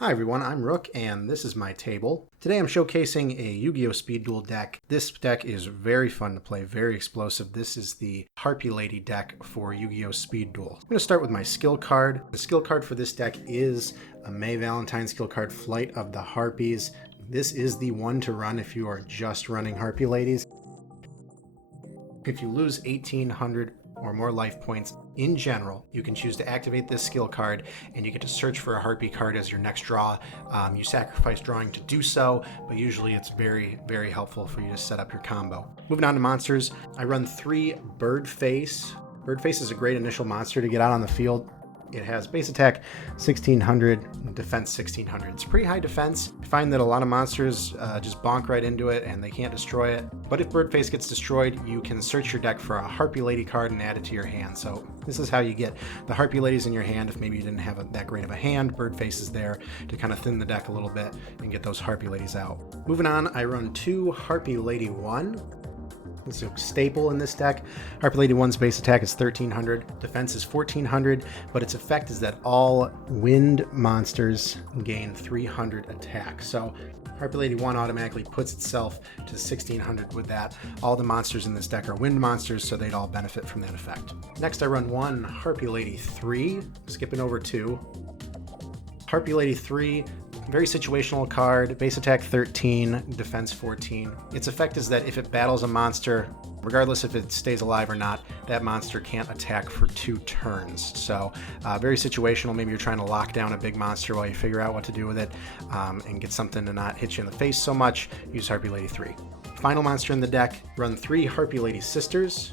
Hi everyone, I'm Rook, and this is my table. Today I'm showcasing a Yu-Gi-Oh! Speed Duel deck. This deck is very fun to play, very explosive. This is the Harpie Lady deck for Yu-Gi-Oh! Speed Duel. I'm going to start with my skill card. The skill card for this deck is a May Valentine skill card, Flight of the Harpies. This is the one to run if you are just running Harpie Ladies. If you lose 1,800 or more life points in general, you can choose to activate this skill card and you get to search for a Harpie card as your next draw. You sacrifice drawing to do so, but usually it's very, very helpful for you to set up your combo. Moving on to monsters, I run 3 Birdface. Birdface is a great initial monster to get out on the field. It has base attack 1600, defense 1600. It's pretty high defense. I find that a lot of monsters just bonk right into it and they can't destroy it. But if Birdface gets destroyed, you can search your deck for a Harpie Lady card and add it to your hand. So this is how you get the Harpie Ladies in your hand. If maybe you didn't have that great of a hand, Birdface is there to kind of thin the deck a little bit and get those Harpie Ladies out. Moving on, I run 2 Harpie Lady 1. It's a staple in this deck. Harpie Lady 1's base attack is 1300, defense is 1400, but its effect is that all wind monsters gain 300 attack. So Harpie Lady 1 automatically puts itself to 1600 with that. All the monsters in this deck are wind monsters, so they'd all benefit from that effect. Next, I run 1 Harpie Lady 3, skipping over 2. Harpie Lady 3, very situational card, base attack 13, defense 14. Its effect is that if it battles a monster, regardless if it stays alive or not, that monster can't attack for 2 turns. So very situational. Maybe you're trying to lock down a big monster while you figure out what to do with it and get something to not hit you in the face so much. Use Harpie Lady 3. Final monster in the deck, run 3 Harpie Lady Sisters.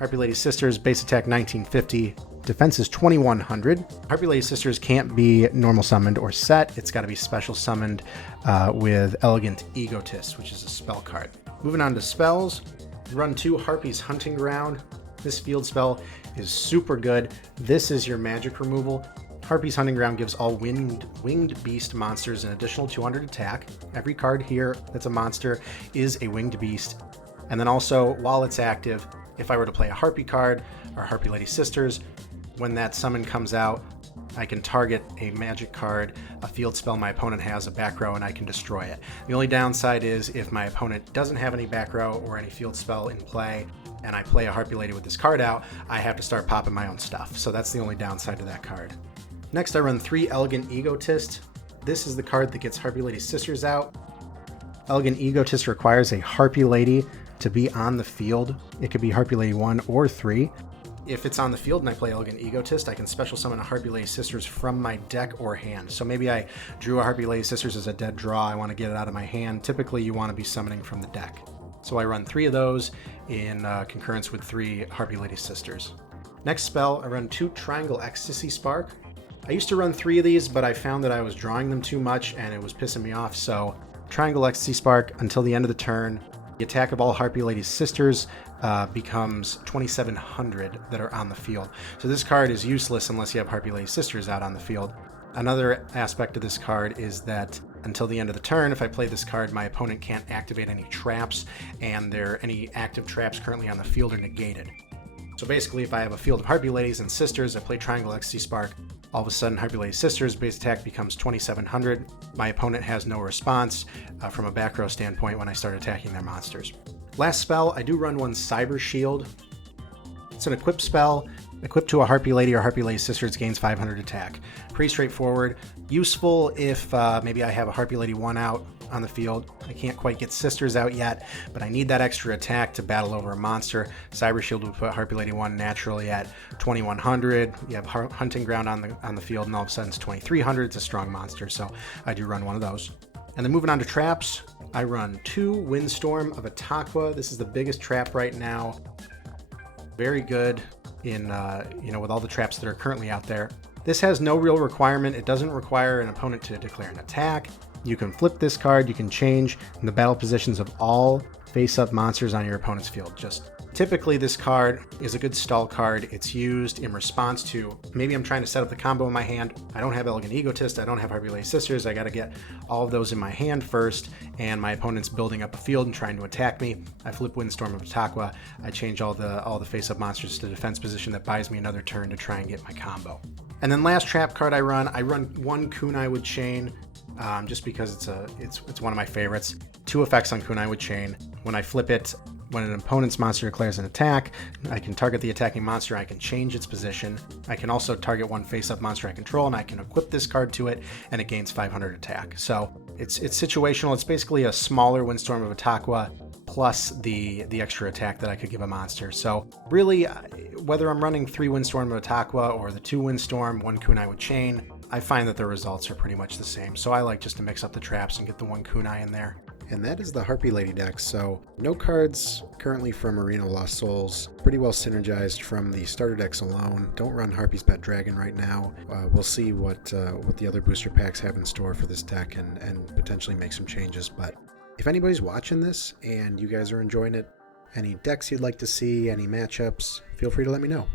Harpie Lady Sisters, base attack 1950. Defense is 2100. Harpie Lady Sisters can't be normal summoned or set. It's got to be special summoned with Elegant Egotist, which is a spell card. Moving on to spells, run 2 Harpie's Hunting Ground. This field spell is super good. This is your magic removal. Harpie's Hunting Ground gives all winged beast monsters an additional 200 attack. Every card here that's a monster is a winged beast. And then also, while it's active, if I were to play a Harpie card or Harpie Lady Sisters, when that summon comes out, I can target a magic card, a field spell my opponent has, a back row, and I can destroy it. The only downside is if my opponent doesn't have any back row or any field spell in play, and I play a Harpie Lady with this card out, I have to start popping my own stuff. So that's the only downside to that card. Next, I run 3 Elegant Egotist. This is the card that gets Harpie Lady Sisters out. Elegant Egotist requires a Harpie Lady to be on the field. It could be Harpie Lady 1 or 3. If it's on the field and I play Elegant Egotist, I can special summon a Harpie Lady Sisters from my deck or hand. So maybe I drew a Harpie Lady Sisters as a dead draw. I want to get it out of my hand. Typically, you want to be summoning from the deck. So I run 3 of those in concurrence with 3 Harpie Lady Sisters. Next spell, I run 2 Triangle Ecstasy Spark. I used to run 3 of these, but I found that I was drawing them too much and it was pissing me off. So Triangle Ecstasy Spark until the end of the turn. The attack of all Harpie Lady Sisters becomes 2,700 that are on the field. So this card is useless unless you have Harpie Lady Sisters out on the field. Another aspect of this card is that until the end of the turn, if I play this card, my opponent can't activate any traps, and any active traps currently on the field are negated. So basically, if I have a field of Harpie Ladies and Sisters, I play Triangle Ecstasy Spark, all of a sudden Harpie Lady Sisters base attack becomes 2,700. My opponent has no response from a back row standpoint when I start attacking their monsters. Last spell, I do run 1 Cyber Shield. It's an equip spell. Equipped to a Harpie Lady or Harpie Lady Sisters, gains 500 attack. Pretty straightforward. Useful if maybe I have a Harpie Lady 1 out on the field. I can't quite get Sisters out yet, but I need that extra attack to battle over a monster. Cyber Shield would put Harpie Lady 1 naturally at 2,100. You have Hunting Ground on the field, and all of a sudden it's 2,300. It's a strong monster, so I do run 1 of those. And then moving on to traps, I run 2 Windstorm of Ataqua. This is the biggest trap right now. Very good in with all the traps that are currently out there. This has no real requirement. It doesn't require an opponent to declare an attack. You can flip this card. You can change the battle positions of all face-up monsters on your opponent's field. Just typically, this card is a good stall card. It's used in response to maybe I'm trying to set up the combo in my hand. I don't have Elegant Egotist. I don't have Harpie Lady Sisters. I got to get all of those in my hand first, and my opponent's building up a field and trying to attack me. I flip Windstorm of Ataqua. I change all the face-up monsters to defense position. That buys me another turn to try and get my combo. And then last trap card I run one Kunai with Chain, just because it's one of my favorites. 2 effects on Kunai with Chain. When I flip it, when an opponent's monster declares an attack, I can target the attacking monster, I can change its position. I can also target one face-up monster I control, and I can equip this card to it, and it gains 500 attack. So it's situational. It's basically a smaller Windstorm of Ataqua plus the extra attack that I could give a monster. So really, whether I'm running 3 Windstorm of Ataqua or the 2 Windstorm, 1 Kunai with Chain, I find that the results are pretty much the same. So I like just to mix up the traps and get the 1 Kunai in there. And that is the Harpie Lady deck. So no cards currently from Arena of Lost Souls. Pretty well synergized from the starter decks alone. Don't run Harpie's Pet Dragon right now. We'll see what the other booster packs have in store for this deck and potentially make some changes. But if anybody's watching this and you guys are enjoying it, any decks you'd like to see, any matchups, feel free to let me know.